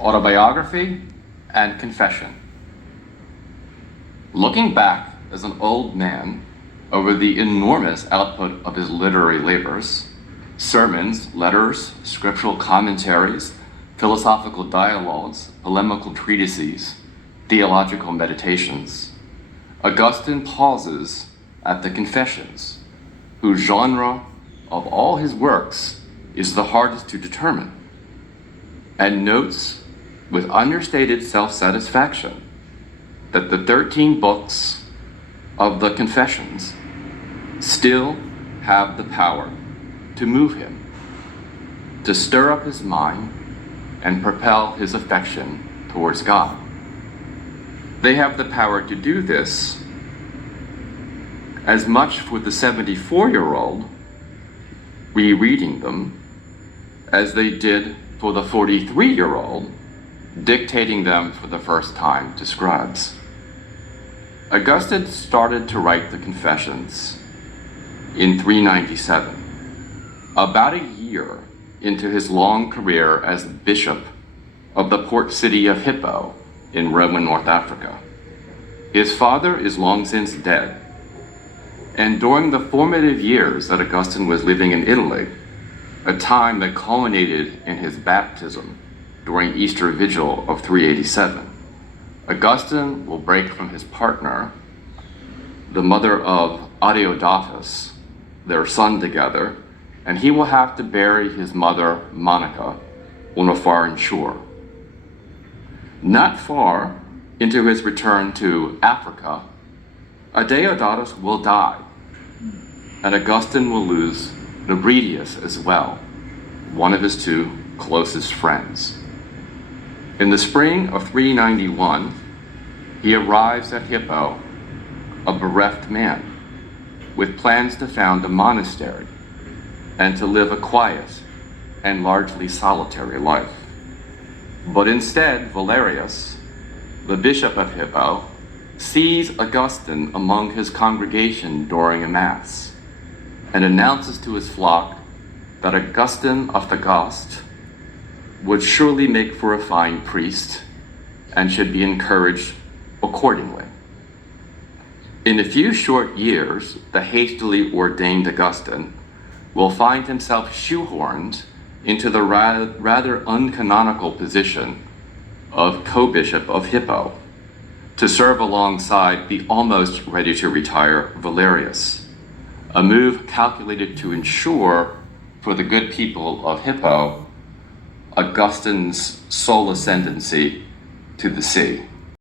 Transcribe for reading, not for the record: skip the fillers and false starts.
autobiography and confession. Looking back as an old man over the enormous output of his literary labors, sermons, letters, scriptural commentaries, philosophical dialogues, polemical treatises, theological meditations, Augustine pauses at the Confessions, whose genre of all his works is the hardest to determine, and notes with understated self-satisfaction that the 13 books of the Confessions still have the power to move him, to stir up his mind and propel his affection towards God. They have the power to do this as much for the 74-year-old rereading them as they did for the 43-year-old dictating them for the first time to scribes. Augustine started to write the Confessions in 397, about a year into his long career as bishop of the port city of Hippo in Roman North Africa. His father is long since dead, and during the formative years that Augustine was living in Italy, a time that culminated in his baptism during Easter Vigil of 387, Augustine will break from his partner, the mother of Adeodatus, their son together, and he will have to bury his mother, Monica, on a foreign shore. Not far into his return to Africa, Adeodatus will die, and Augustine will lose Nebridius as well, one of his two closest friends. In the spring of 391, he arrives at Hippo, a bereft man, with plans to found a monastery and to live a quiet and largely solitary life. But instead, Valerius, the bishop of Hippo, sees Augustine among his congregation during a mass and announces to his flock that Augustine of Tagaste would surely make for a fine priest and should be encouraged accordingly. In a few short years, the hastily ordained Augustine will find himself shoehorned into the rather uncanonical position of co-bishop of Hippo to serve alongside the almost ready to retire Valerius, a move calculated to ensure for the good people of Hippo Augustine's sole ascendancy to the see.